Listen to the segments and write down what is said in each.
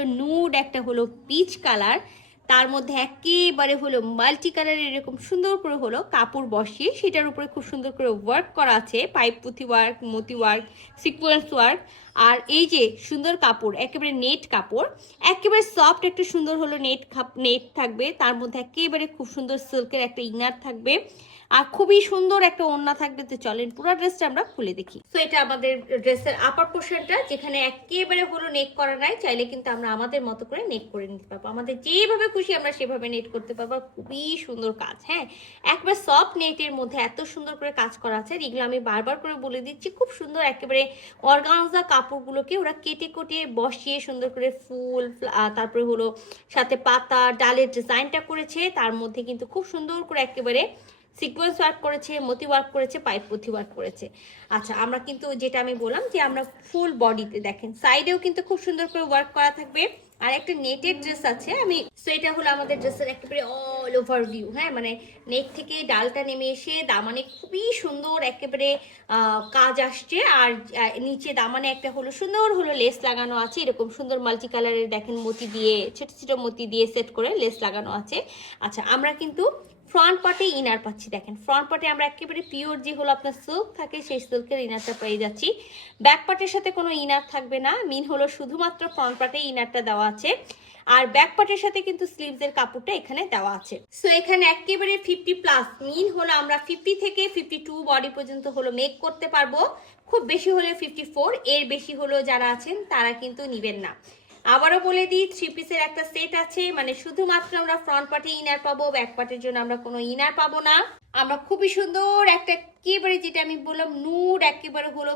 হলো নুড, একটা হলো পিচ কালার, তার মধ্যে একেবারে হলো মাল্টি কালারের এরকম সুন্দর করে হলো কাপড় বসিয়ে সেটার উপরে খুব সুন্দর করে ওয়ার্ক করা আছে, পাইপ পুঁথি ওয়ার্ক, মতি ওয়ার্ক, সিকোয়েন্স ওয়ার্ক। আর এই যে সুন্দর কাপড়, একেবারে নেট কাপড়, একেবারে সফট একটা সুন্দর হলো নেট থাকবে, তার মধ্যে একেবারে খুব সুন্দর সিল্কের একটা ইনার থাকবে, আর খুবই সুন্দর একটা ওড়না থাকবে। তো চলেন পুরো ড্রেসটা আমরা খুলে দেখি। তো এটা আমাদের ড্রেসের আপার পোর্শনটা, যেখানে একেবারে হলো নেক করা নাই, চাইলে কিন্তু আমরা আমাদের মতো করে নেক করে নিতে পারবো, আমাদের যেভাবে খুশি আমরা সেভাবে নেট করতে পারবো। খুবই সুন্দর কাজ, হ্যাঁ, একবার সফট নেটের মধ্যে এত সুন্দর করে কাজ করা আছে। এগুলো আমি বারবার করে বলে দিচ্ছি, খুব সুন্দর একেবারে অর্গানজা কাপড়গুলোকে ওরা কেটে কেটে বসিয়ে সুন্দর করে ফুল, তারপরে হলো সাথে পাতা ডালের ডিজাইনটা করেছে, তার মধ্যে কিন্তু খুব সুন্দর করে একেবারে সিকোয়েন্স ওয়ার্ক করেছে, মতি ওয়ার্ক করেছে, পাইপ পুঁথি ওয়ার্ক করেছে। আচ্ছা, আমরা কিন্তু যেটা আমি বললাম যে আমরা ফুল বডিতে দেখেন সাইডেও কিন্তু খুব সুন্দর করে ওয়ার্ক করা থাকবে। আর একটা নেটের ড্রেস আছে, আমি সো এটা হলো আমাদের ড্রেসের একেবারে অল ওভার ভিউ, হ্যাঁ, মানে নেক থেকে ডালটা নেমে এসে দামানে খুবই সুন্দর একেবারে কাজ আসছে, আর নিচে দামানে একটা হলো সুন্দর হলো লেস লাগানো আছে, এরকম সুন্দর মাল্টি কালারের দেখেন মতি দিয়ে, ছোট ছোট মতি দিয়ে সেট করে লেস লাগানো আছে। আচ্ছা, আমরা কিন্তু ফ্রন্ট পার্টে ইনার পাচ্ছি, দেখেন ফ্রন্ট পার্টে আমরা একেবারে পিওর যে হলো আপনার সিল্ক থাকে সেই সিল্কের ইনারটা পেয়ে যাচ্ছি। ব্যাক পার্টের সাথে কোনো ইনার থাকবে না, মিন হলো শুধুমাত্র ফ্রন্ট পার্টে ইনারটা দেওয়া আছে, আর ব্যাক পার্টের সাথে কিন্তু স্লিভসের কাপড়টা এখানে দেওয়া আছে। সো এখানে একেবারে 50+, মিন হলো আমরা 50 থেকে 52 বডি পর্যন্ত হলো মেক করতে পারবো, খুব বেশি হলে 54, এর বেশি হলো যারা আছেন তারা কিন্তু নিবেন না। আবারও বলে দিই, 3 পিসের একটা সেট আছে, মানে শুধুমাত্র আমরা ফ্রন্ট পার্টে ইনার পাবো, ব্যাক পার্টের জন্য আমরা কোনো ইনার পাবো না। আমরা খুবই সুন্দর একটা একেবারে যেটা আমি বললাম নুড একেবারে হলো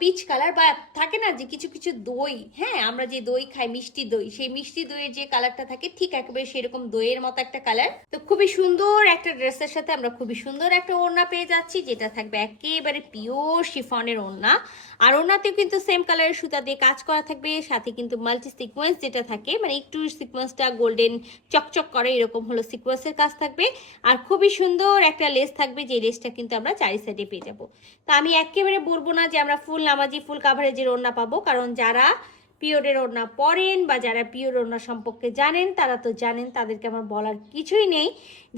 পিচ কালার, বা থাকে না যে কিছু কিছু দই, হ্যাঁ, আমরা যে দই খাই মিষ্টি দই, সেই মিষ্টি দইয়ের যে কালারটা থাকে ঠিক একেবারে সেরকম দইয়ের মতো একটা কালার। তো খুবই সুন্দর একটা ড্রেসের সাথে আমরা খুবই সুন্দর একটা ওড়না পেয়ে যাচ্ছি, যেটা থাকবে একেবারে পিওর শিফনের ওড়না, আর ওড়নাতেও কিন্তু সেম কালারের সুতা দিয়ে কাজ করা থাকবে, সাথে কিন্তু মাল্টি সিকোয়েন্স যেটা থাকে, মানে একটু সিকোয়েন্সটা গোল্ডেন চকচক করে এরকম হলো সিকোয়েন্সের কাজ থাকবে, আর খুবই সুন্দর একটা লেস থাকবে, যে লেসটা কিন্তু আমরা চারি সাইডে পেয়ে যাবো। তা আমি একেবারে বলবো না যে আমরা ফুল নামাজি ফুল কাভারেজের ওড়না পাবো, কারণ যারা পিওরের ওড়না পরেন বা যারা পিওর ওড়না সম্পর্কে জানেন তারা তো জানেন, তাদেরকে আমার বলার কিছুই নেই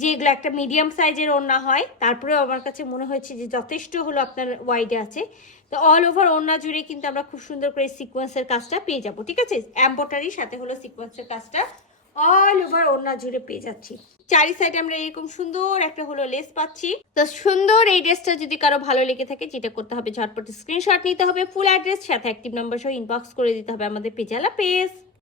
যে এগুলো একটা মিডিয়াম সাইজের ওড়না হয়। তারপরেও আমার কাছে মনে হয়েছে যে যথেষ্ট হলো আপনার ওয়াইডে আছে। তো অল ওভার ওড়না জুড়ে কিন্তু আমরা খুব সুন্দর করে সিকোয়েন্সের কাজটা পেয়ে যাবো, ঠিক আছে, এমব্রয়ডারির সাথে হলো সিকোয়েন্সের কাজটা অল ওভার ওড়না জুড়ে পেয়ে যাচ্ছি। চারি সাইডে আমরা এরকম সুন্দর একটা হলো লেস পাচ্ছি। তো সুন্দর এই ড্রেসটা যদি কারো ভালো লেগে থাকে, যেটা করতে হবে ঝটপট স্ক্রিনশট নিতে হবে, ফুল অ্যাড্রেস সাথে অ্যাক্টিভ নাম্বার সহ ইনবক্স করে দিতে হবে আমাদের পেজালা পেজ।